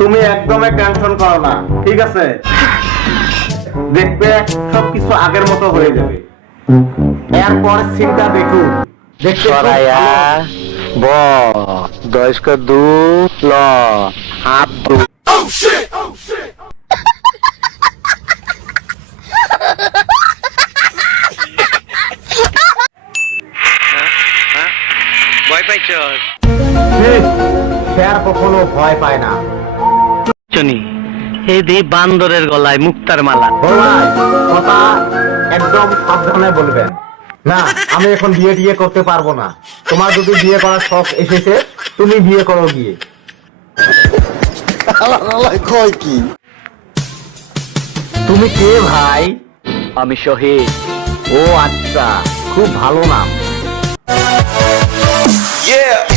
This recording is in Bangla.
তুমি একদমই টেনশন করো না, ঠিক আছে? দেখবে সবকিছু আগের মতো হয়ে যাবে। এরপর চিন্তা দেখুন, দেখতে খুব সরাইয়া ভালো। ব দশক দু ল হাত দু ভয় পাইছ সে আর কখনো ভয় পায় না। চনি এই দি বান্দরের গলায় মুক্তার মালা বলাই কথা একদম সাবধানে বলবেন। না, আমি এখন বিয়ে করতে পারবো না। তোমার যদি বিয়ে করার শখ এসেছে, তুমি বিয়ে করো গিয়ে। কয় কি? তুমি কে ভাই? আমি শহীদ ও আচ্ছা, খুব ভালো নাম। Yeah!